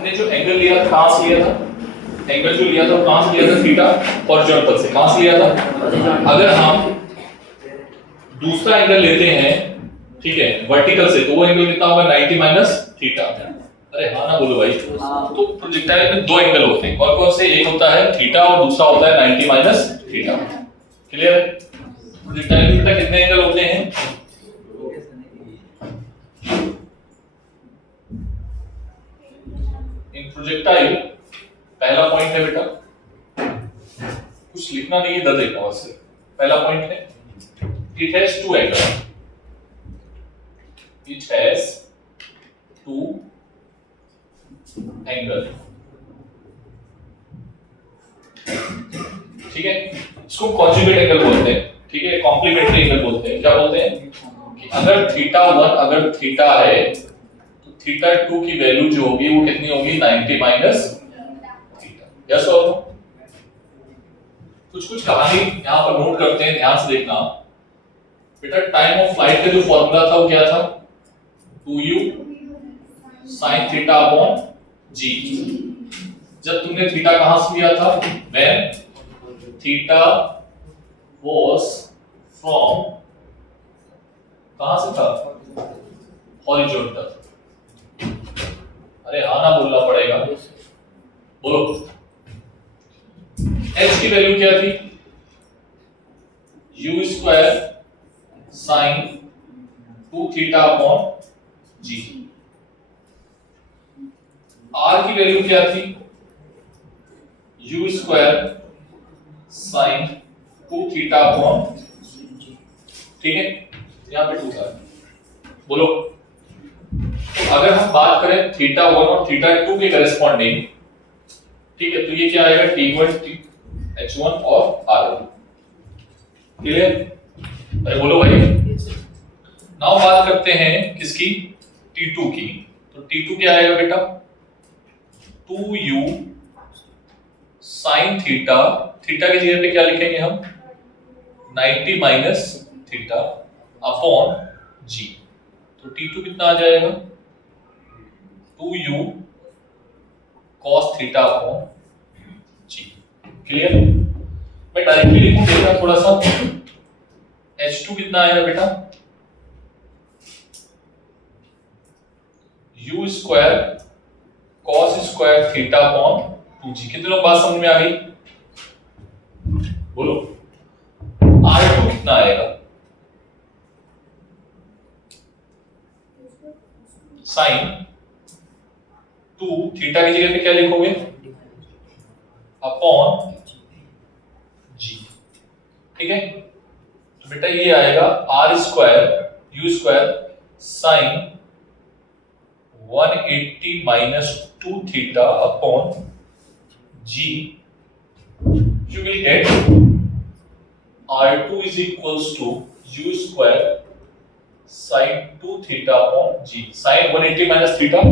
हमने जो एंगल लिया था कहां से लिया था? एंगल जो लिया था वो कहां से लिया था? थीटा हॉरिजॉन्टल से। कहां से लिया था? अगर हम दूसरा एंगल लेते हैं, ठीक है, वर्टिकल से, तो वो एंगल कितना होगा? 90 माइनस थीटा। अरे हाँ ना बोलो भाई। तो प्रोजेक्टाइल में दो एंगल होते हैं, कौन कौन से? एक होता है थीटा और दूसरा होता है 90 माइनस थीटा। क्लियर है? प्रोजेक्टाइल में बेटा कितने एंगल होते हैं? इन प्रोजेक्टाइल पहला पॉइंट है बेटा, कुछ लिखना नहीं है, इधर देखना बस। पहला पॉइंट है it has two angles, it has two angle, ठीक है। इसको कॉन्जुगेट एंगल बोलते हैं, ठीक है, कॉम्प्लीमेंट्री एंगल बोलते हैं। क्या बोलते हैं कि अगर थीटा 1 अगर थीटा है तो थीटा 2 की वैल्यू जो होगी वो कितनी होगी? 90 माइनस थीटा। यस और नो? कुछ कुछ कहानी यहां पर नोट करते हैं, ध्यान से देखना बेटा। टाइम ऑफ फ्लाइट का जो फॉर्मूला था वो क्या था? 2u sin theta upon g। जब तुमने थीटा कहां से लिया था? when थीटा was from, कहां से था? हॉरिजॉन्टल। अरे हाँ ना बोलना पड़ेगा, बोलो। h की वैल्यू क्या थी? u square sine 2 theta upon g। r की वैल्यू क्या थी? u square sine 2 theta upon, ठीक है, यहां पे 2 था। बोलो, तो अगर हम बात करें थीटा 1 और थीटा 2 के करेस्पॉन्डिंग, ठीक है, तो ये क्या आएगा? t1 h1 और r1। क्लियर? अरे बोलो भाई। नाउ बात करते हैं किसकी? T2 की। तो T2 क्या आएगा बेटा? 2u sin थीटा, थीटा की जगह पे क्या लिखेंगे हम? 90 माइनस थीटा अपॉन g। तो T2 कितना आ जाएगा? 2u cos theta upon g। Clear? मैं डायरेक्टली लिखूं, देखना थोड़ा सा। h2 कितना आएगा बेटा? u square cos square theta upon 2g। कितने लोग बात समझ में आ गई? बोलो। r2 कितना आएगा? साइन 2 थीटा की जगह पे क्या लिखोगे? Upon g। ठीक है, तो बेटा ये आएगा r square u square sine 180 minus 2 theta upon g। You will get r2 is equals to u square sin 2 theta upon g। sin 180 minus theta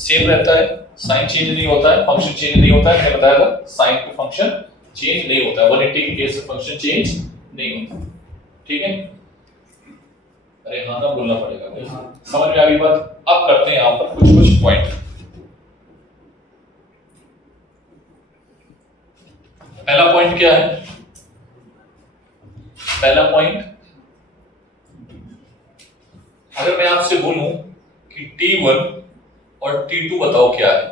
same रहता है, साइन चेंज नहीं होता है, फंक्शन चेंज नहीं होता है। क्या बताया था? साइन टू फंक्शन चेंज नहीं होता है, 180 के केस में फंक्शन चेंज नहीं होता। ठीक है? अरे हाँ ना बोलना पड़ेगा। समझ में आ गई बात? अब करते हैं यहां पर कुछ कुछ पॉइंट। पहला पॉइंट क्या है? पहला पॉइंट, अगर मैं आपसे बोलूं कि T1 और T2 बताओ क्या है?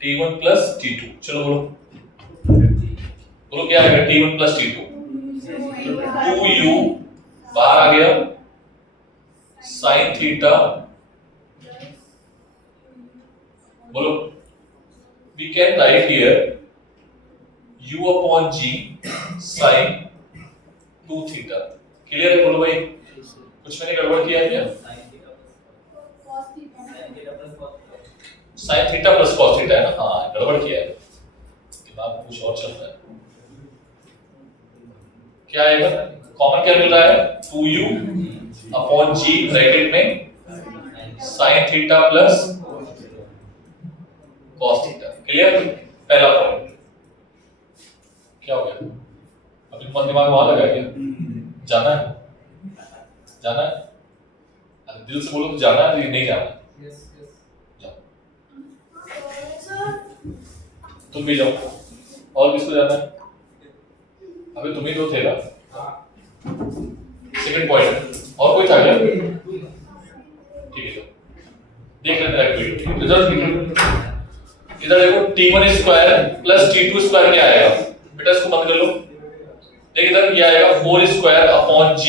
T1 प्लस T2, चलो बोलो बोलो क्या आएगा? T1 प्लस T2 2u बाहर आ गया साइन थीटा, बोलो, we can write here u upon g sine 2 theta. Clear है? बोलो भाई, कुछ मैंने गड़बड़ किया है क्या? Sine theta plus cos theta है ना? हाँ, गड़बड़ किया है, दिमाग में कुछ और चल रहा है। क्या आएगा? कॉमन क्या मिल रहा है? 2u अपॉन g ब्रैकेट में sign theta plus cos theta. Clear? पहला पॉइंट क्या हो गया? अभी मन दिमाग वहां लगा क्या? जाना है? जाना है? अरे दिल से बोलो तो जाना है, नहीं जाना? जाओ। तुम भी जाओ। और किसको जाना है? अबे तुम ही तो थे ना। सेकंड पॉइंट और कोई था क्या? ठीक है देख लेते हैं वीडियो रिजल्ट। इधर देखो t1 square plus t2 square क्या आएगा बेटा, इसको बंद कर लो। देख इधर क्या आएगा 4 square upon g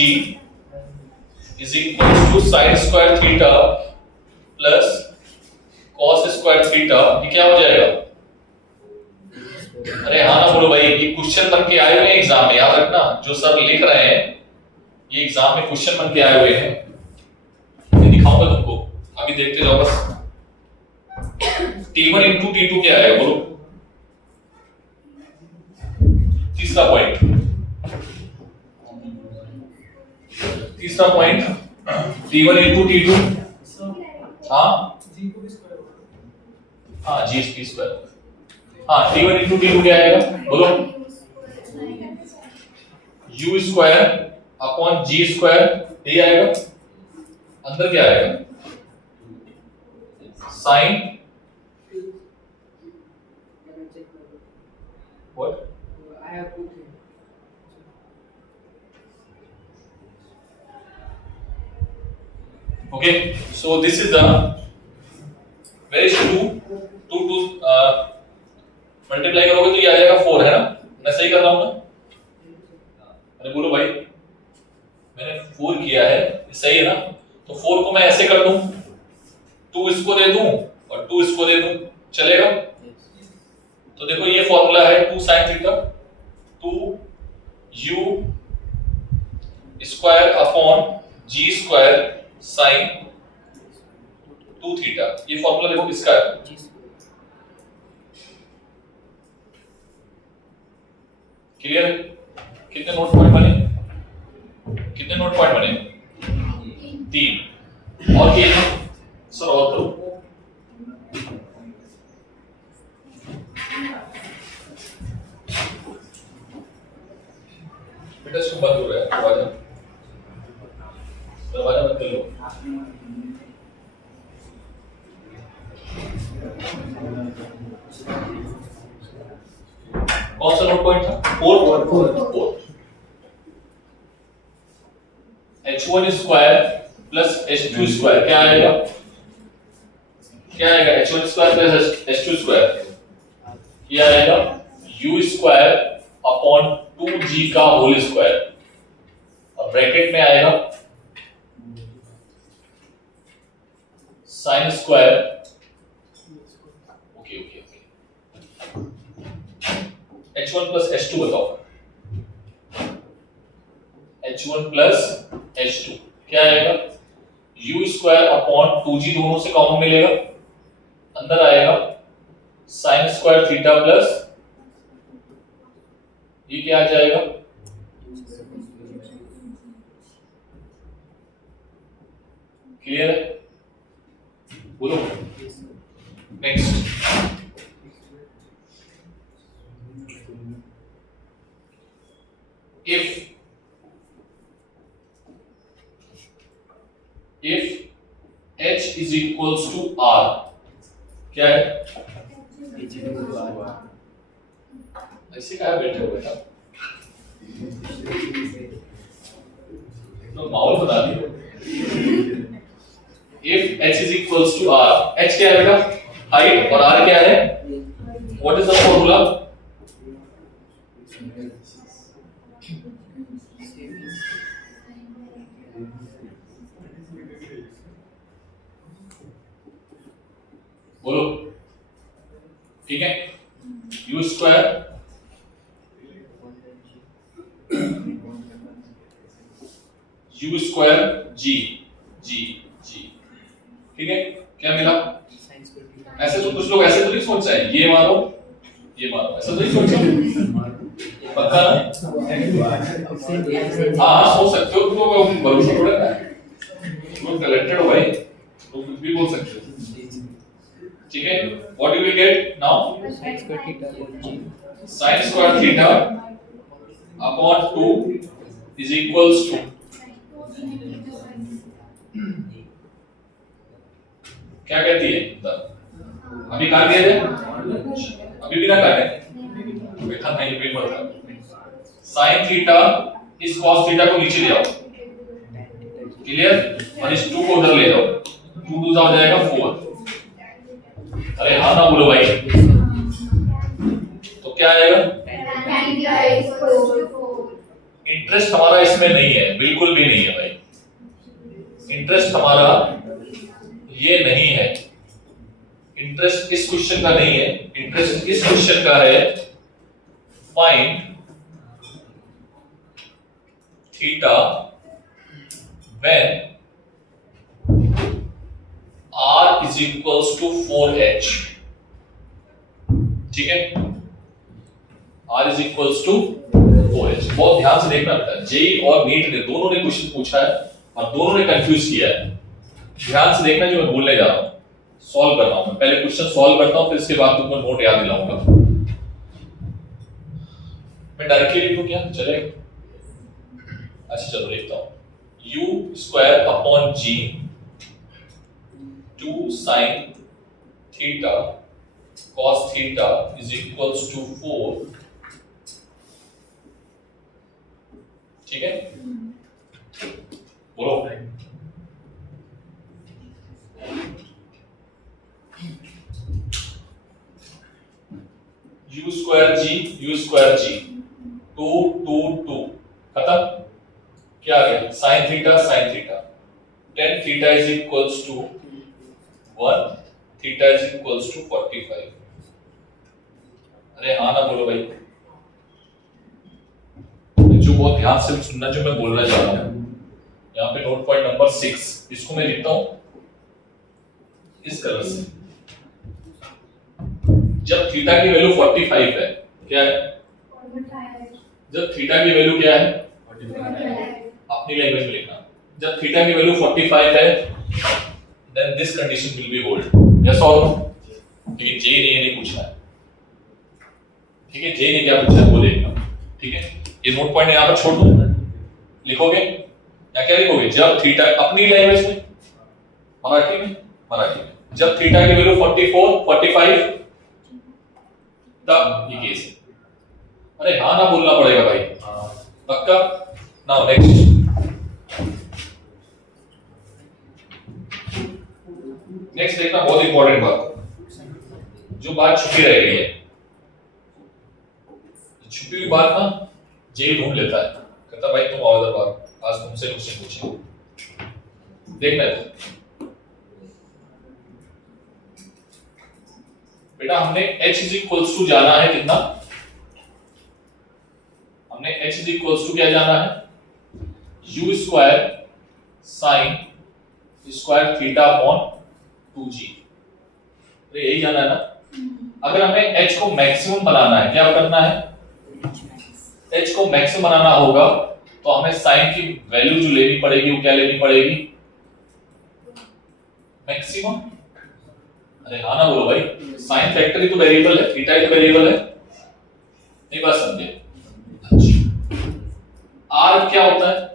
is equal to sin square theta plus cos square theta. ये क्या हो जाएगा? अरे हाँ ना बोलो भाई, ये क्वेश्चन बन के आए हुए हैं एग्जाम में, याद रखना जो सर लिख रहे हैं ये एग्जाम में क्वेश्चन बन के आए हुए हैं। मैं दिखाऊंगा तुमको, अभी देखते जाओ बस। t1 into t2 क्या आएगा बोलो? तीसरा पॉइंट t1 into t2 हाँ g स्क्वायर। हाँ t1 into t2 क्या आएगा बोलो? u square upon g square, ये आएगा। अंदर क्या आएगा? Sine what I have put here. Okay, so this is the where is 2 multiply करोगे तो ये आ जाएगा 4 है ना? मैं सही कर रहा हूं ना? अरे बोलो भाई, मैंने 4 किया है, ये सही है ना? तो 4 को मैं ऐसे कर दूं, 2 इसको दे दूं और 2 इसको दे दूं, चलेगा? तो देखो ये फॉर्मूला है 2 sin theta 2 u square upon g square sin 2 theta. ये फॉर्मूला देखो किसका है? क्लियर? कितने नोट पॉइंट बने? 3 और ये सर और करो। बेटा इसको बंद हो रहा है दरवाजा बंद कर लो। कौन सा नोट पॉइंट था? 4 h1 square plus h2 square क्या आएगा? h1 square plus h2 square ये आएगा u स्क्वायर अपॉन 2g का होल स्क्वायर, और ब्रैकेट में आएगा sine square. Okay h1 plus h2 बताओ। h1 प्लस h2 क्या आएगा? u स्क्वायर अपॉन 2g दोनों से कॉमन मिलेगा, अंदर आएगा साइन स्क्वायर थीटा प्लस ये क्या आ जाएगा? क्लियर है? बोलो next. if h is equals to r क्या है? ऐसे क्या बैठे हो बेटा? तो माहौल बना दियो। if h is equals to r, h क्या है बेटा? हाइट, और r क्या है? what is the formula? बोलो ठीक है? u स्क्वायर g ठीक है? क्या मिला? ऐसे तो कुछ लोग ऐसे तो नहीं सोच रहे ये मारो ऐसा तो नहीं सोचा पक्का ना? हाँ सोच सकते हो, तो भरोसा थोड़ा ना, तुम टैलेंटेड हो भाई, तो कुछ भी बोल सकते हो। ठीक है? What you will get now? sin square theta upon 2 is equals to क्या कहती है? अभी कहा दिया जाए, अभी भी ना काटे बेटा, नहीं भी पड़ता। sin थीटा इस cos थीटा को नीचे ले आओ, क्लियर, और इस 2 को उधर ले जाओ, 2 2 हो जाएगा 4। अरे हाँ ना बोलो भाई, तो क्या आएगा? इंटरेस्ट हमारा इसमें नहीं है, बिल्कुल भी नहीं है भाई, इंटरेस्ट हमारा ये नहीं है, इंटरेस्ट इस क्वेश्चन का नहीं है, इंटरेस्ट इस क्वेश्चन का है find theta when r is equals to 4h, ठीक है, r is equals to 4h। बहुत ध्यान से देखना बेटा, जेई और नीट ने दोनों ने क्वेश्चन पूछा है और दोनों ने कंफ्यूज किया है, ध्यान से देखना जो मैं बोलने जा रहा हूं, सॉल्व कर रहा हूं मैं, पहले क्वेश्चन सॉल्व करता हूं, फिर इसके बाद तुमको नोट याद दिलाऊंगा। मैं डायरेक्टली लिखूं क्या चलेगा? अच्छा चलो लिखता हूं, u square upon g 2 sin theta cos theta is equals to 4, ठीक है, बोलो u स्क्वायर g 2 2 2 खत्म, क्या आ गया sin theta tan theta is equals to 1, theta is equals to 45। अरे हाँ ना बोलो भाई, जो बहुत ध्यान से सुनना जो मैं बोलना चाह रहा हूं, यहाँ पे नोट पॉइंट नंबर 6, इसको मैं लिखता हूं इस कलर से। जब थीटा की वैल्यू 45 है, क्या है? जब थीटा की वैल्यू क्या है? 45, अपनी लैंग्वेज में लिखना, जब थीटा की वैल्यू 45 है then this condition will be hold, yes or no? लेकिन जे ने ये नहीं पूछा है, ठीक है, जे ने क्या पूछा है वो देखना, ठीक है, ये नोट पॉइंट यहाँ पर छोड़ दो, लिखोगे या क्या लिखोगे? जब थीटा, अपनी लैंग्वेज में, मराठी में, जब थीटा की वैल्यू 44 45 तब ये केस है। अरे हाँ ना बोलना पड़ेगा भाई, पक्का। नाउ नेक्स्ट, नेक्स्ट देखना, बहुत इंपॉर्टेंट बात, जो बात छुपी रह गई है, छुपी हुई बात ना जेल ढूंढ लेता है, कहता भाई तुम आओ इधर बात, आज तुमसे क्वेश्चन पूछेंगे, देखना है बेटा। हमने h इज इक्वल्स टू जाना है कितना? हमने h इज इक्वल्स टू क्या जाना है? u square sine square theta upon 2g, तो यही जाना है ना। अगर हमें h को मैक्सिमम बनाना है, क्या करना है? h को मैक्सिमम बनाना होगा तो हमें साइन की वैल्यू जो लेनी पड़ेगी वो क्या लेनी पड़ेगी? मैक्सिमम। अरे हाँ ना बोलो भाई, साइन फैक्टर ही तो वेरिएबल है, थीटा ही तो वेरिएबल है, नहीं बात समझे? r क्या होता है?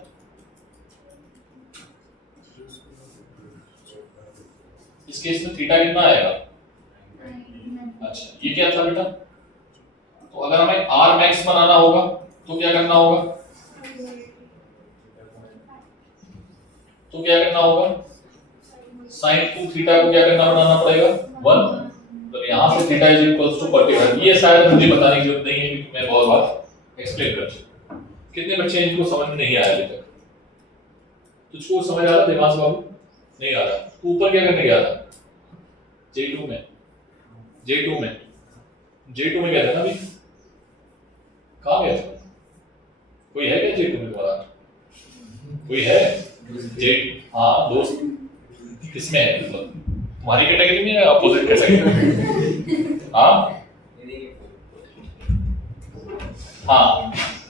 इस केस में थीटा कितना आएगा? अच्छा ये क्या था बेटा? तो अगर हमें r मैक्स बनाना होगा तो क्या करना होगा? sin 2 थीटा को क्या करना, बनाना पड़ेगा 1, तो यहां से थीटा इज इक्वल्स टू 45। ये शायद मुझे बताने की जरूरत नहीं है क्योंकि मैं बहुत बार एक्सप्लेन कर चुका हूं। कितने बच्चे इनको समझ में नहीं आया अभी तक? तुझको समझ आ रहा दिमाग बाबू? नहीं आ रहा? ऊपर क्या करने गया था? J2 में क्या था ना अभी? कहां गया था? कोई है क्या J2 में तुम्हारा? कोई है? हाँ दोस्त किसमें है? मतलब तुम्हारी कैटेगरी में या अपोजिट कैटेगरी में? हाँ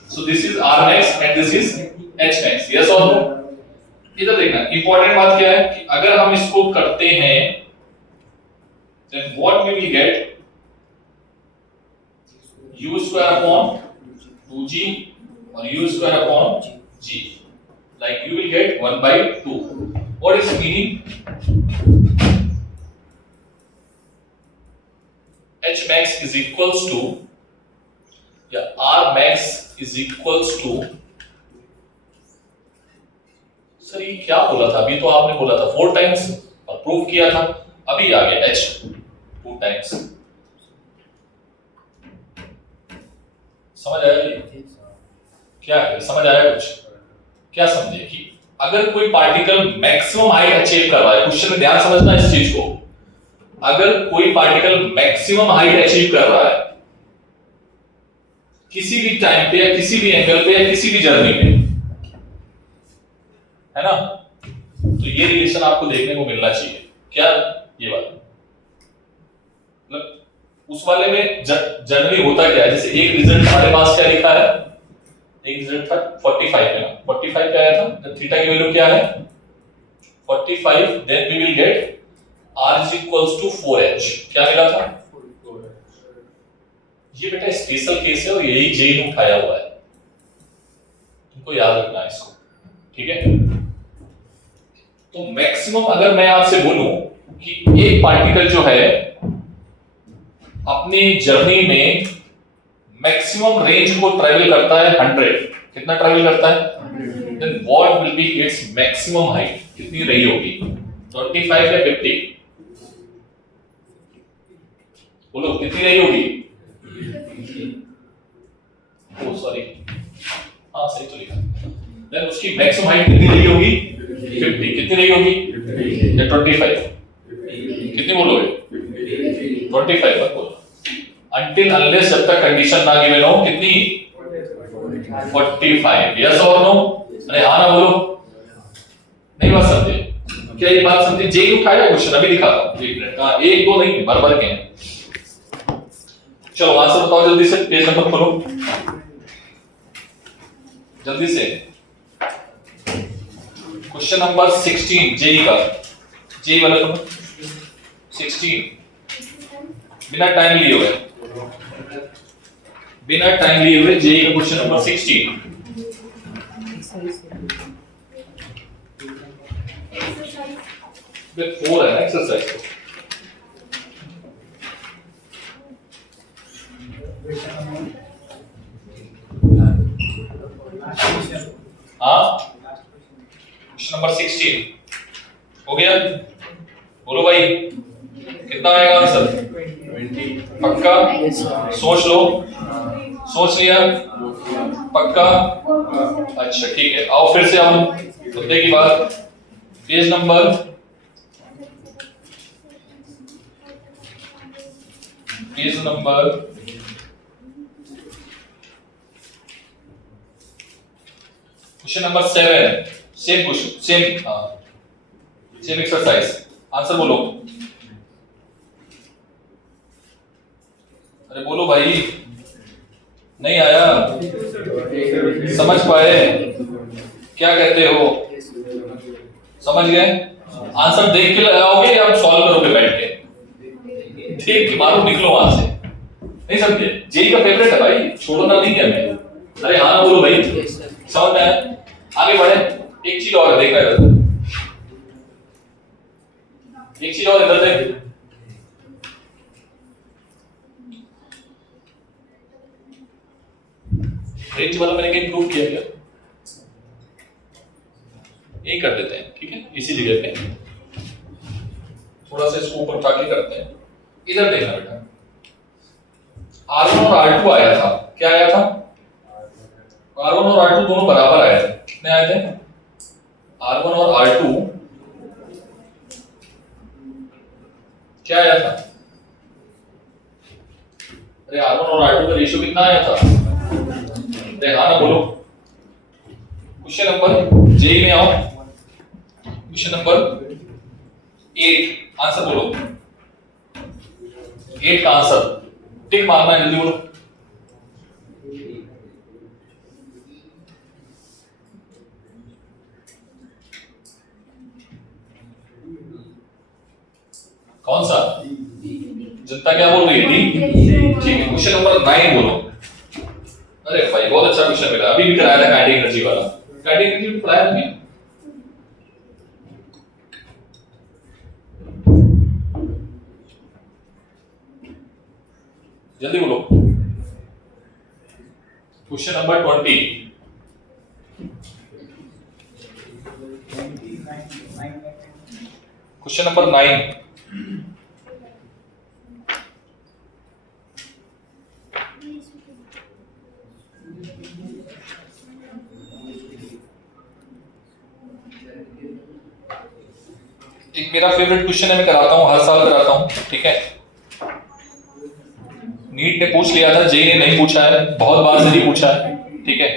so this is r max and this is h max, yes और नो? इधर देखना, इंपॉर्टेंट बात क्या है कि अगर हम इसको करते हैं then what we will get? u square upon 2g or u square upon g, like you will get 1 by 2. What is the meaning? h H max is equals to या R max is equals to, sir ये क्या बोला था अभी? तो आपने बोला था 4 टाइम्स और प्रूव किया था, अभी आ गया H 2 टाइम्स। समझ आया ये क्या है? समझ आया कुछ? क्या समझे कि अगर कोई पार्टिकल मैक्सिमम हाइट अचीव कर रहा है, क्वेश्चन में ध्यान समझना इस चीज को, अगर कोई पार्टिकल मैक्सिमम हाइट अचीव कर रहा है किसी भी टाइम पे या किसी भी एंगल पे या किसी भी जर्नी में, है ना, तो ये रिलेशन आपको देखने को मिलना चाहिए। क्या? ये वाला, मतलब उस वाले में जनरली होता क्या है, जैसे एक रिजल्ट हमारे पास क्या लिखा है, एक रिजल्ट था 45 है ना, 45 पे आया था, जब थीटा की वैल्यू क्या है 45, then we will get r is equals to 4h। क्या मिला था? ये बेटा स्पेशल केस है और यही जे ने उठाया हुआ है, तुमको याद रखना है इसको, ठीक है। तो मैक्सिमम अगर मैं आपसे बोलूं कि एक पार्टिकल जो है अपनी जर्नी में मैक्सिमम रेंज को ट्रेवल करता है 100, कितना ट्रेवल करता है, then what will be its maximum height, कितनी रही होगी, 25 या 50? बोलो कितनी रही होगी? ओ सॉरी, हाँ सही तो लिखा। देन उसकी मैक्सिमम हाइट कितनी रही होगी? 50। कितनी रही होगी? या 25? कितनी बोलोगे? 25 मत बोलो, until unless जब तक कंडीशन ना गिवन हो, कितनी? 45। यस और नो? अरे हाँ ना बोलो, नहीं बात समझे क्या? ये बात समझे? जे उठाया क्वेश्चन अभी दिखाता हूं, एक मिनट। हाँ, एक दो नहीं, भर भर के हैं। चलो आंसर बताओ जल्दी से, पेज नंबर खोलो जल्दी से। क्वेश्चन नंबर 16 जेई का, जेई वाला तो 16 बिना टाइम लिए हुए, बिना टाइम लिए हुए जेई का क्वेश्चन नंबर 16। बे 4 है ना एक्सरसाइज को। हाँ, क्वेश्चन नंबर 16 हो गया? बोलो भाई कितना आएगा आंसर? 20। पक्का? सोच लो, सोच लिया? पक्का? अच्छा ठीक है, आओ फिर से हम मुद्दे की बात, page number, page number question number 7, same question, same exercise, answer बोलो। अरे बोलो भाई, नहीं आया? समझ पाए? क्या कहते हो? समझ गए? आंसर देख के लगाओगे या सॉल्व करोगे बैठ के? देख के मारो, निकलो वहां से। नहीं समझे? जेई का फेवरेट है भाई, छोड़ना नहीं है मैं। अरे हाँ ना बोलो भाई, समझ में आया? आगे बढ़े। एक चीज और देखा है, एक चीज और इधर देख, रेंज वाला मैंने कहीं प्रूव किया क्या? यही कर देते हैं, ठीक है, इसी जगह पे थोड़ा सा इसको ऊपर उठा के करते हैं। इधर देखना बेटा, R1 और R2 आया था, क्या आया था? R1 और R2 दोनों बराबर आए थे, कितने आए थे? R1 और R2 क्या आया था? अरे R1 और R2 का रेशियो कितना आया था? अरे हाँ ना बोलो। क्वेश्चन नंबर जे में आओ, क्वेश्चन नंबर 8, आंसर बोलो। 8 का आंसर टिक मारना है, जल्दी बोलो। कौन सा? जनता क्या बोल रही है? डी। ठीक है, क्वेश्चन नंबर 9 बोलो। अरे भाई बहुत अच्छा क्वेश्चन मिला, अभी भी कराया था काइनेटिक एनर्जी वाला। काइनेटिक एनर्जी पढ़ाया नहीं? जल्दी बोलो। Question number 20। Question number 9। एक मेरा फेवरेट क्वेश्चन है, मैं कराता हूं, हर साल कराता हूं, ठीक है। नीट ने पूछ लिया था, जेई ने नहीं पूछा है, बहुत बार से नहीं पूछा है, ठीक है।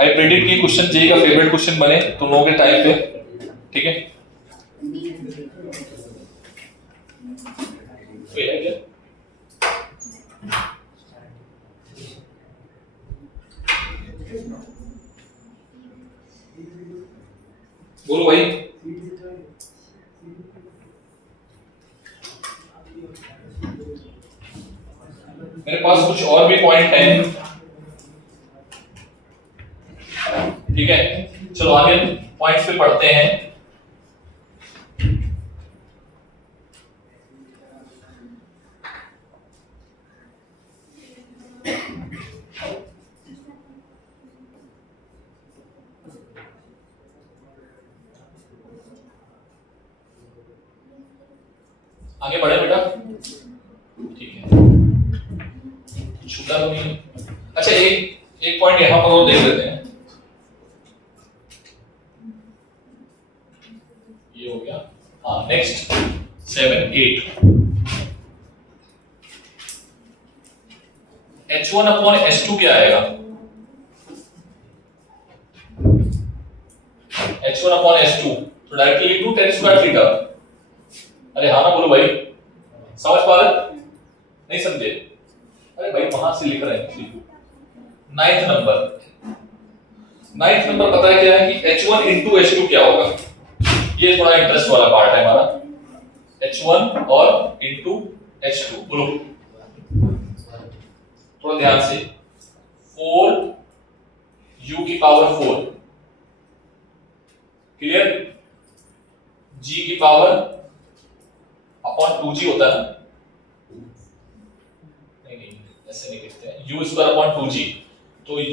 आई प्रेडिक्ट कि क्वेश्चन जेई का फेवरेट क्वेश्चन बने तुम लोगों के टाइम पे, ठीक है। बोलो भाई। मेरे पास कुछ और भी पॉइंट हैं, ठीक है। चलो आगे पॉइंट्स पे पढ़ते हैं। आगे बढ़े बेटा, ठीक है। छूटा तो नहीं। अच्छा एक पॉइंट यहां पर और देख लेते हैं। ये हो गया। हाँ नेक्स्ट 7 8 H1 अपॉन H2 क्या आएगा? H1 अपॉन H2 तो डायरेक्टली लिख दूं tan स्क्वायर थीटा। अरे हाँ ना बोलो भाई, समझ पा रहे? नहीं समझे? अरे भाई वहां से लिख रहे हैं। 9th नंबर पता है क्या है कि H1 into H2 क्या होगा? ये थोड़ा इंटरेस्ट वाला पार्ट है हमारा। H1 और into H2 बोलो थोड़ा ध्यान से। 4 u की पावर 4, क्लियर? g की पावर अपॉन 2g होता है ना? नहीं ऐसे नहीं लिखते हैं। u स्क्वायर अपॉन 2g, तो u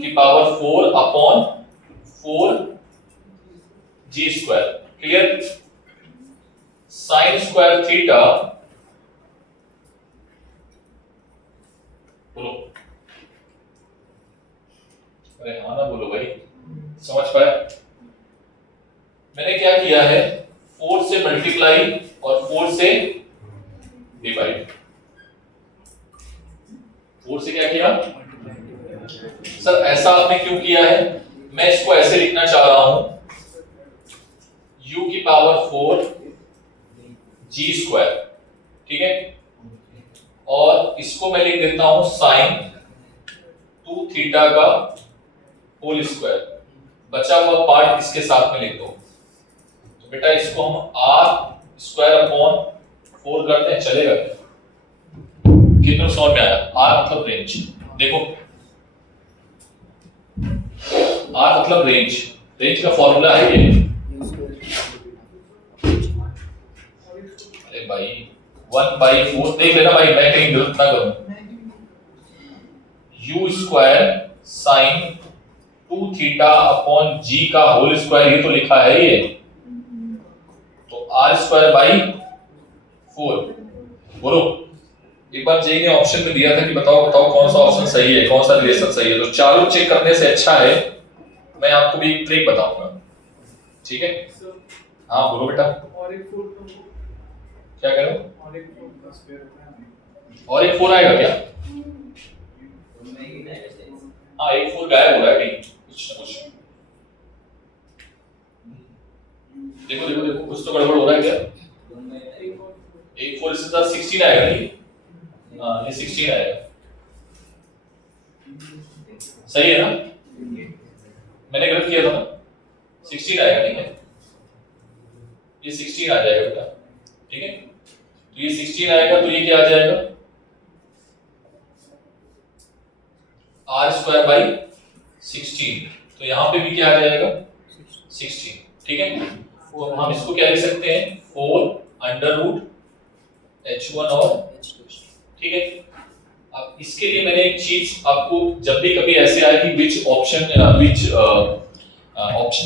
की power 4 upon 4 g square, clear? Sine square theta बोलो। अरे हाँ ना बोलो भाई, समझ पाए? मैंने क्या किया है, 4 से मल्टीप्लाई और 4 से डिवाइड। 4 से क्या किया? सर ऐसा आपने क्यों किया है? मैं इसको ऐसे लिखना चाह रहा हूं, u की पावर 4 g स्क्वायर, ठीक है। और इसको मैं लिख देता हूं साइन 2 थीटा का होल स्क्वायर। बचा हुआ पार्ट इसके साथ में लिख दो। तो बेटा इसको हम r स्क्वायर अपॉन 4 करते हैं, चलेगा? कितना समझ में आया? r मतलब रेंज, देखो r मतलब रेंज का फॉर्मूला है ये। अरे भाई 1/4 देख लेना भाई, मैं कहीं गलत ना करूं। u square sine 2 theta upon g का होल स्क्वायर, ये तो लिखा है ये। तो r स्क्वायर बाई 4 बोलो। एक बार जेई ने ऑप्शन में दिया था कि बताओ कौन सा ऑप्शन सही है, कौन सा रिलेशन सही है। तो चारों चेक करने से अच्छा है मैं आपको भी एक ट्रिक बताऊंगा, ठीक है? हाँ बोलो बेटा। और एक 4 क्या कह रहे हो? और एक 4 का स्क्वायर होता है। और एक 4 आएगा क्या? हाँ एक 4 गायब हो रहा है कहीं, कुछ ना कुछ। देखो कुछ तो गड़बड़ हो रहा है क्या? एक 4 इसके साथ 16 आएगा नहीं? हाँ ये 16 आएगा, सही है ना? मैंने गलत किया था ना? 16 आएगा, ठीक है? ये 16 आ जाएगा बेटा, ठीक है? तो ये 16 आएगा, तो ये क्या आ जाएगा? r square by 16। तो यहाँ पे भी क्या आ जाएगा? 16, ठीक है? तो हम इसको क्या लिख सकते हैं? 4 अंडर रूट H1 और, ठीक है? अब इसके लिए मैंने एक चीज आपको, जब भी कभी ऐसे आए कि which option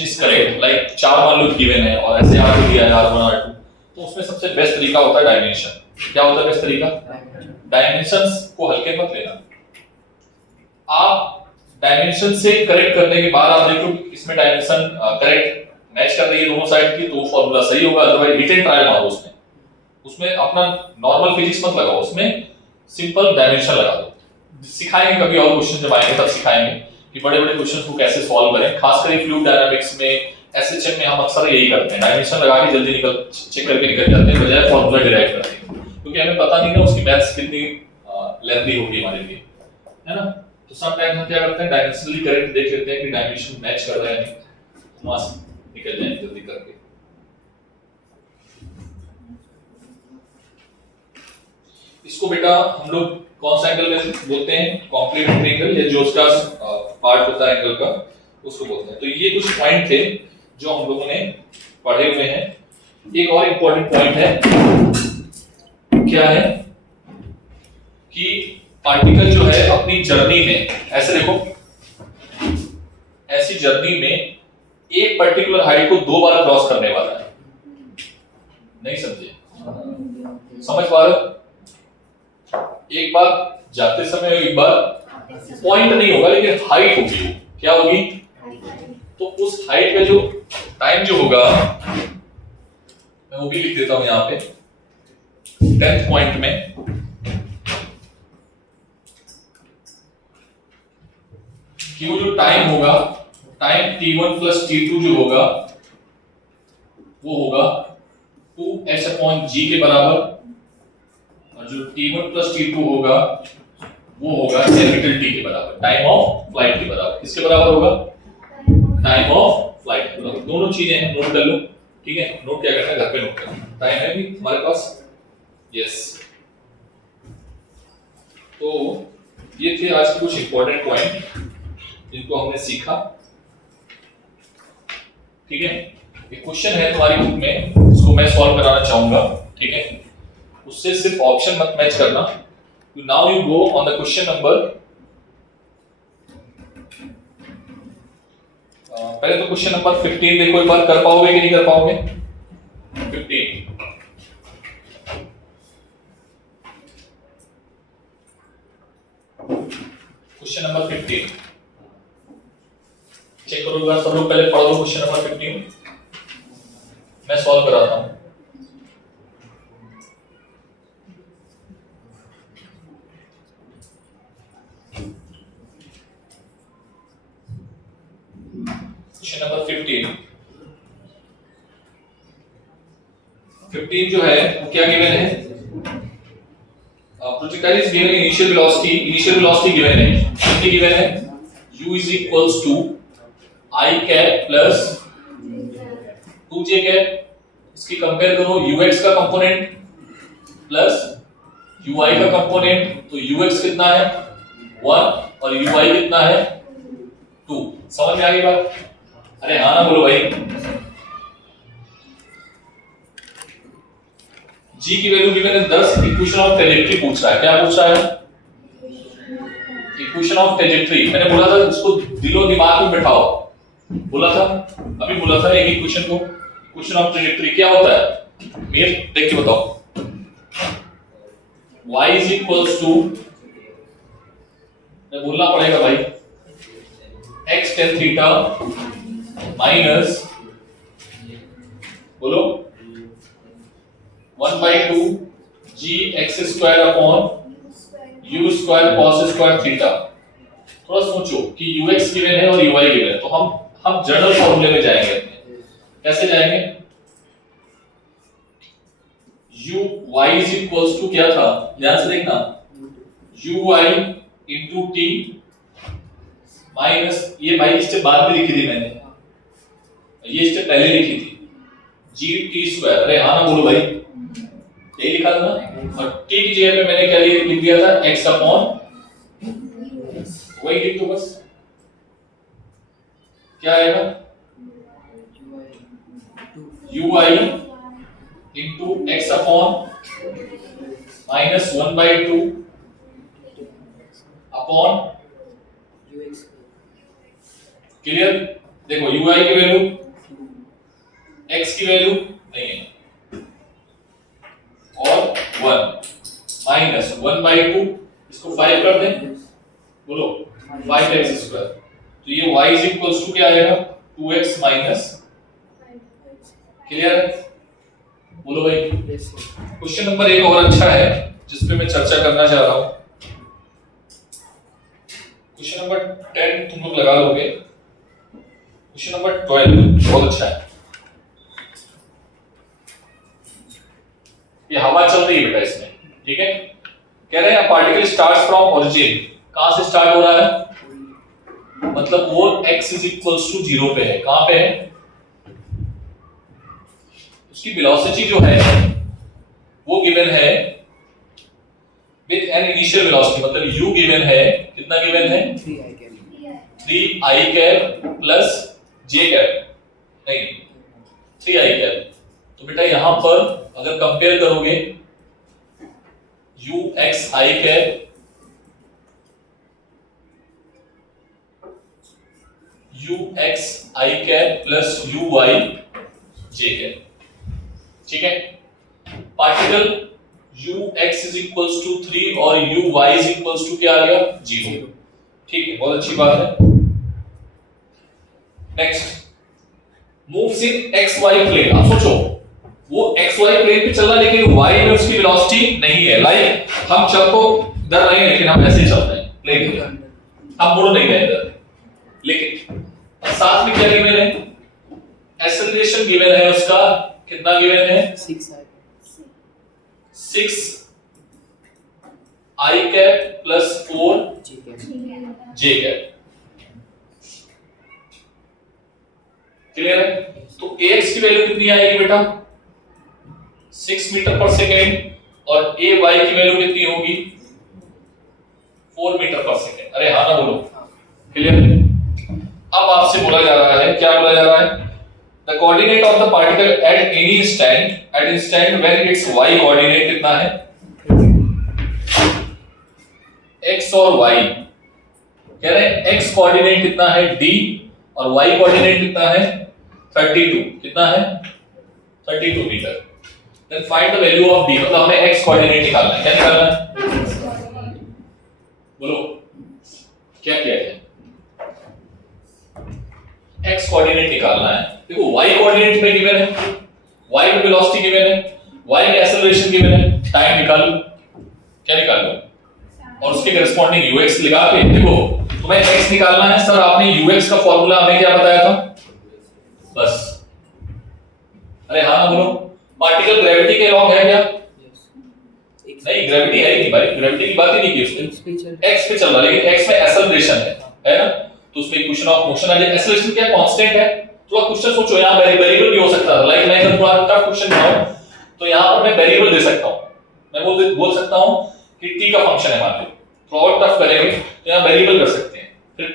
is correct, like 4 मान लो गिवन है और ऐसे R दिया है R1 R2, तो उसमें सबसे बेस्ट तरीका होता है डायमेंशन। क्या होता है बेस्ट तरीका? डायमेंशंस को हल्के मत लेना। आप डायमेंशन से करेक्ट करने के बाद आप देखो इसमें डायमेंशन करेक्ट मैच कर रही है दोनों साइड की, तो फॉर्मूला सही होगा। अदरवाइज हिट एंड ट्रायल मारो उसमें अपना नॉर्मल फिजिक्स मत लगाओ, उसमें सिंपल डायमेंशन लगा दो। सिखाएंगे कभी और क्वेश्चन जब आएंगे तब सिखाएंगे कि बड़े बड़े क्वेश्चन को कैसे सॉल्व करें, खासकर फ्लूइड डायनामिक्स में, एसएचएम में हम अक्सर यही करते हैं, डायमेंशन लगा के जल्दी चेक करके निकल जाते हैं बजाय फॉर्मूला डिराइव करने के, क्योंकि हमें पता नहीं ना उसकी मैथ्स कितनी लेंथी होगी हमारे लिए, है ना। तो सम टाइम हम क्या करते हैं, डायमेंशनली करेक्ट देख लेते हैं कि डायमेंशन मैच कर रहा है नहीं, वहां से निकल जाएंगे जल्दी करके। इसको बेटा हम लोग कौन सा एंगल में बोलते हैं? कॉम्प्लीमेंट्री एंगल, या जो उसका पार्ट होता है एंगल का, उसको बोलते हैं। तो ये कुछ पॉइंट थे जो हम लोगों ने पढ़े हुए हैं। एक और इंपॉर्टेंट पॉइंट है, क्या है कि पार्टिकल जो है अपनी जर्नी में, ऐसे देखो, ऐसी जर्नी में एक पर्टिकुलर हाइट को 2 बार क्रॉस करने वाला है। नहीं समझे? समझ पा रहे? एक बार जाते समय, एक बार पॉइंट नहीं होगा लेकिन हाइट होगी। क्या होगी? तो उस हाइट पे जो टाइम जो होगा, मैं वो भी लिख देता हूं यहां पे 10th पॉइंट में, कि वो जो टाइम होगा, टाइम t1 प्लस t2 जो होगा वो होगा 2h/g के बराबर, और जो t1 प्लस t2 होगा वो होगा t के बराबर, टाइम ऑफ फ्लाइट के बराबर। किसके बराबर होगा? टाइम ऑफ फ्लाइट के बराबर। दोनों चीजें नोट कर लो, ठीक है। नोट क्या करना है, घर पे नोट करना। टाइम है भी हमारे पास, यस। तो ये थे आज के कुछ इंपॉर्टेंट पॉइंट जिनको हमने सीखा, ठीक है। एक क्वेश्चन है तुम्हारी बुक में, इसको मैं सॉल्व कराना चाहूंगा, ठीक है। उससे सिर्फ ऑप्शन मत मैच करना। Now you go on the question number, पहले तो क्वेश्चन नंबर 15 देखो एक बार, कर पाओगे कि नहीं कर पाओगे? 15 क्वेश्चन नंबर 15 चेक करो एक सब लोग, पहले पढ़ लो क्वेश्चन नंबर 15, मैं सॉल्व कराता हूं। क्वेश्चन नंबर 15 जो है वो क्या गिवन है? Projectile is given initial velocity given है। कितनी गिवन है? u is equals to I cap plus 2j cap. इसकी कंपेयर करो ux का कंपोनेंट प्लस ui का कंपोनेंट, तो ux कितना है? 1 और ui कितना है? 2। समझ में आ गई बात? अरे हाँ ना बोलो भाई। g की वैल्यू गिवन है 10, इक्वेशन ऑफ ट्रेजेक्टरी पूछ रहा है। क्या पूछ रहा है? Equation of trajectory. मैंने बोला था इसको दिलो दिमाग में बिठाओ, बोला था अभी, बोला था एक इक्वेशन को, इक्वेशन ऑफ ट्रेजेक्टरी क्या होता है? मीर देख के बताओ। y इज इक्वल्स टू, मैं बोलना पड़ेगा भाई, x tan थीटा माइनस, बोलो, 1/2 g x square upon u square cos square theta. थोड़ा सोचो कि ux गिवन है और uy गिवन है, तो हम जनरल फॉर्मूले में जाएंगे। कैसे जाएंगे? uy इज इक्वल्स टू क्या था, ध्यान से देखना, uy इंटू t माइनस, ये भाई स्टेप बाद में लिखी थी मैंने, ये स्टेप पहले लिखी थी, जी टी स्क्वायर। अरे हाँ ना बोलो भाई, यही लिखा था ना। और t की जगह पे मैंने क्या लिख दिया था? x अपॉन, वही लिख दो बस। क्या आएगा? ui into x upon minus 1/2 upon ux clear. देखो ui की वैल्यू x की वैल्यू नहीं है और 1 माइनस 1/2 इसको 5 कर दें, बोलो 5x स्क्वायर। तो ये y इज इक्वल्स टू क्या आएगा 2x माइनस, क्लियर है, बोलो भाई। yes sir क्वेश्चन नंबर 1 और अच्छा है जिस पे मैं चर्चा करना चाह रहा हूं। क्वेश्चन नंबर 10 तुम लोग लगा लोगे, क्वेश्चन नंबर 12 बहुत अच्छा है। ये हवा चल रही है बेटा इसमें, ठीक है। कह रहे हैं पार्टिकल स्टार्ट्स फ्रॉम ओरिजिन, कहां से स्टार्ट हो रहा है, मतलब वो x इज इक्वल्स टू 0 पे है। कहां पे है, उसकी वेलोसिटी जो है वो गिवन है विद एन इनिशियल वेलोसिटी, मतलब u गिवन है, कितना गिवन है 3 I can 3i cap plus j cap, नहीं 3i कैप। तो बेटा यहां पर अगर कंपेयर करोगे ux i cap ux i cap plus uy j cap, ठीक है। Particle ux is equals to 3 और uy इज इक्वल्स टू क्या आ गया 0, ठीक है, बहुत अच्छी बात है। Next moves in xy plane. अब सोचो वो xy प्लेन पे चल रहा है लेकिन y में उसकी वेलोसिटी नहीं है। लाइक हम चल तो इधर नहीं लेकिन हम ऐसे ही चल रहे हैं प्लेन पे, हम मुड़ नहीं रहे इधर, लेकिन साथ में क्या गिवन है, एक्सेलरेशन गिवन है उसका, कितना गिवन है 6 I 6 i cap plus 4 J can j cap, clear है। तो ax की वैल्यू कितनी आएगी बेटा 6 मीटर पर सेकेंड और ay की वैल्यू कितनी होगी 4 मीटर पर सेकेंड। अरे हाँ ना बोलो, क्लियर। अब आपसे बोला जा रहा है, क्या बोला जा रहा है, the coordinate of the particle at any instant when it's y coordinate कितना है, x और y, कह रहे हैं x कोऑर्डिनेट कितना है d और y कोऑर्डिनेट कितना है 32, कितना है 32 metre. Then find the value of d, मतलब हमें x कोऑर्डिनेट निकालना है, क्या निकालना है, बोलो क्या किया है, x कोऑर्डिनेट निकालना है। देखो y कोऑर्डिनेट में गिवन है, y में वेलोसिटी गिवन है, y में एक्सेलरेशन गिवन है, टाइम निकालो, क्या निकालो, और उसके करेस्पॉन्डिंग ux लगा के देखो तुम्हें x निकालना है। सर आपने ux का फॉर्मूला हमें क्या बताया था, बस अरे हाँ ना बोलो, पार्टिकल ग्रेविटी के अलॉन्ग है क्या, yes नहीं ग्रेविटी है ही नहीं भाई, ग्रेविटी की बात ही नहीं की उसने, x पे चल x पे चल रहा है लेकिन x में एक्सेलरेशन है ना, तो उसमें इक्वेशन ऑफ मोशन आ जाए। एक्सेलरेशन क्या कांस्टेंट है, थोड़ा क्वेश्चन सोचो, यहां वेरिएबल भी हो सकता है, लाइक मैं अगर थोड़ा टफ क्वेश्चन बनाऊं तो यहां पर मैं वेरिएबल दे सकता हूं, मैं बोल सकता हूं कि t का फंक्शन है मान लो, थोड़ा और टफ करेंगे तो यहां वेरिएबल कर सकते हैं, फिर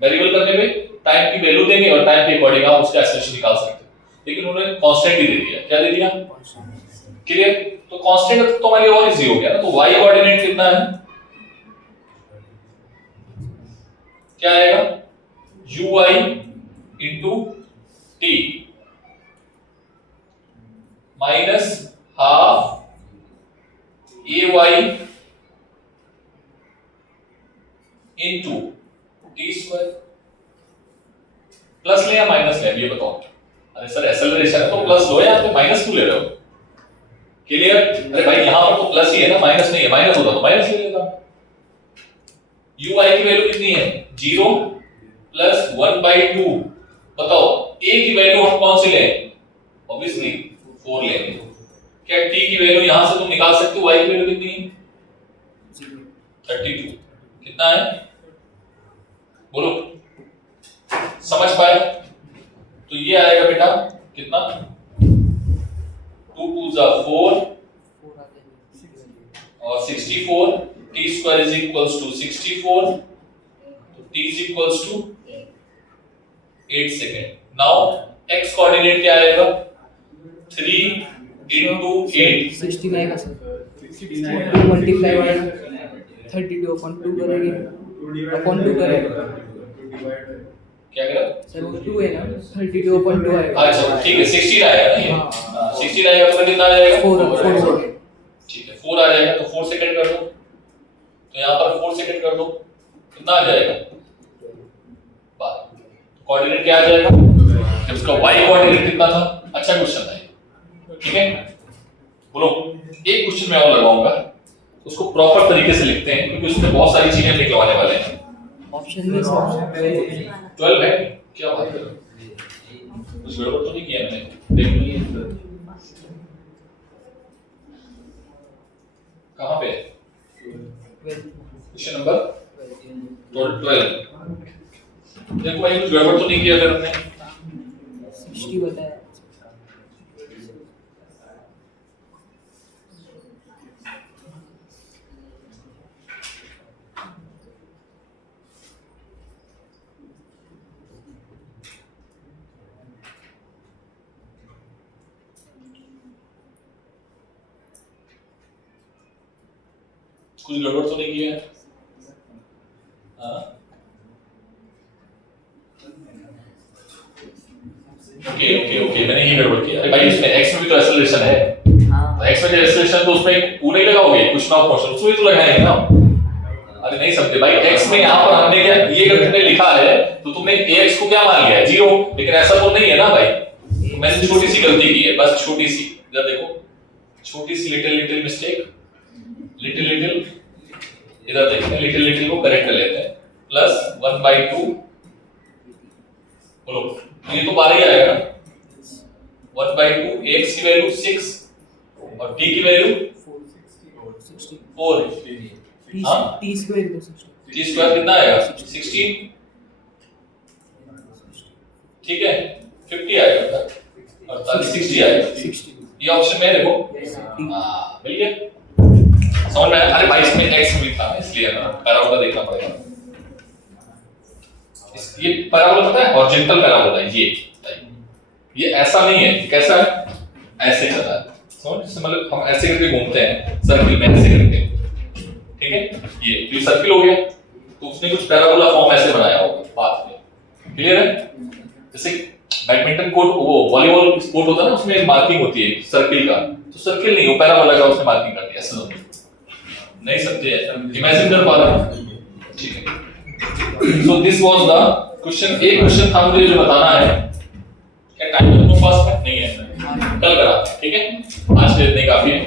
वेरिएबल करने पे टाइम की वैल्यू देंगे और टाइम के अकॉर्डिंग आप उसका एक्सेलरेशन निकाल सकते हैं, लेकिन उन्होंने कांस्टेंट ही दे दिया, क्या दे दिया, क्लियर। तो कांस्टेंट तो हमारे और इजी हो गया ना, तो y कोऑर्डिनेट कितना है, क्या आएगा uy into t minus half ay into t square, plus ले या माइनस ले, ये बताओ। अरे सर एक्सेलरेशन है तो प्लस लो, या फिर माइनस क्यों ले रहे हो, क्लियर। अरे भाई यहां पर तो प्लस ही है ना, माइनस नहीं है, माइनस होता तो माइनस ले लेता। uy की वैल्यू कितनी है 0 प्लस 1/2, बताओ a की वैल्यू हम कौन सी लें, ऑब्वियसली 4 लेंगे। क्या t की वैल्यू यहां से तुम निकाल सकते हो, y की वैल्यू कितनी है 32, कितना है बोलो, समझ पाए। तो ये आएगा बेटा कितना 2 2 जा 4 और 64, t square is equals to 64, तो t is equals to 8 second. Now x coordinate क्या आएगा 3 into 8 69 का सर 69 2 मल्टीप्लाई बाय 32/2 करेंगे Upon 2 करेगा। क्या करा? सर वो 2 है ना 32/2 आएगा। अच्छा ठीक है 16 आएगा ना ये। हाँ। 16 आएगा तो कितना आ जाएगा? 4 ठीक है 4 आ जाएगा तो 4 सेकंड कर दो, तो यहाँ पर 4 सेकंड कर दो, कितना आ जाएगा? 12। कोऑर्डिनेट क्या आ जाएगा? जब उसका y कोऑर्डिनेट कितना था? अच्छा क्वेश्चन था ये, ठीक है। बोलो एक क्वेश्चन मैं और लगाऊंगा, उसको प्रॉपर तरीके से लिखते हैं क्योंकि उसमें बहुत सारी चीजें हम निकलवाने वाले हैं। ऑप्शन में 12 है, क्या बात कर रहे हो? कुछ गड़बड़ तो नहीं किया मैंने? देख लीजिए कहाँ पे है क्वेश्चन नंबर 12। देखो भाई कुछ गड़बड़ तो नहीं किया अगर हमने? 60 बताया। कुछ गड़बड़ तो नहीं किया? हाँ ओके ओके ओके मैंने ये गड़बड़ किया। अरे भाई इसमें x में भी तो एक्सेलरेशन है, हाँ तो x में जो एक्सेलरेशन तो उसमें पूरा ही लगाओगे, कुछ ना मोशन उसमें ही तो लगाएंगे ना। अरे नहीं समझे भाई, x में यहाँ पर हमने क्या ये अगर तुमने लिखा है तो तुमने ax को क्या मान लिया? 0, लेकिन ऐसा तो नहीं है ना भाई। तो मैंने छोटी सी गलती की है, बस छोटी सी, इधर देखो छोटी सी लिटिल मिस्टेक, लिटिल इधर देखते हैं, लिटिल को करेक्ट कर लेते हैं। प्लस 1/2 बोलो ये तो 12 ही आएगा ना। 1/2 ax की वैल्यू 6 और b की वैल्यू 4। हाँ t स्क्वायर को 60 t स्क्वायर कितना आएगा? 16, ठीक है 50 आएगा और 60 आएगा। 60 ये ऑप्शन में देखो, हाँ मिल गया, समझ में आया? अरे भाई इसमें x भी था इसलिए ना पैराबोला देखना पड़ेगा। ये पैराबोला पता है, हॉरिजॉन्टल पैराबोला है ये ऐसा नहीं है। कैसा है? ऐसे चला है, समझ? जैसे मतलब हम ऐसे करके घूमते हैं सर्किल में, ऐसे करके, ठीक है। ये सर्किल हो गया तो उसने कुछ पैराबोला फॉर्म ऐसे बनाया होगा बाद में, क्लियर है? जैसे बैडमिंटन कोर्ट, वो वॉलीबॉल कोर्ट होता है ना, उसमें एक मार्किंग होती है सर्किल का, तो सर्किल नहीं वो पैराबोला का उसने मार्किंग कर दिया। ऐसा नहीं समझे? इमेजिन कर पा रहे हैं? ठीक है। So this was the question. एक क्वेश्चन था मुझे जो बताना है, क्या टाइम है तुम्हारे पास में? नहीं है, कल करा, ठीक है। आज के इतने काफी है।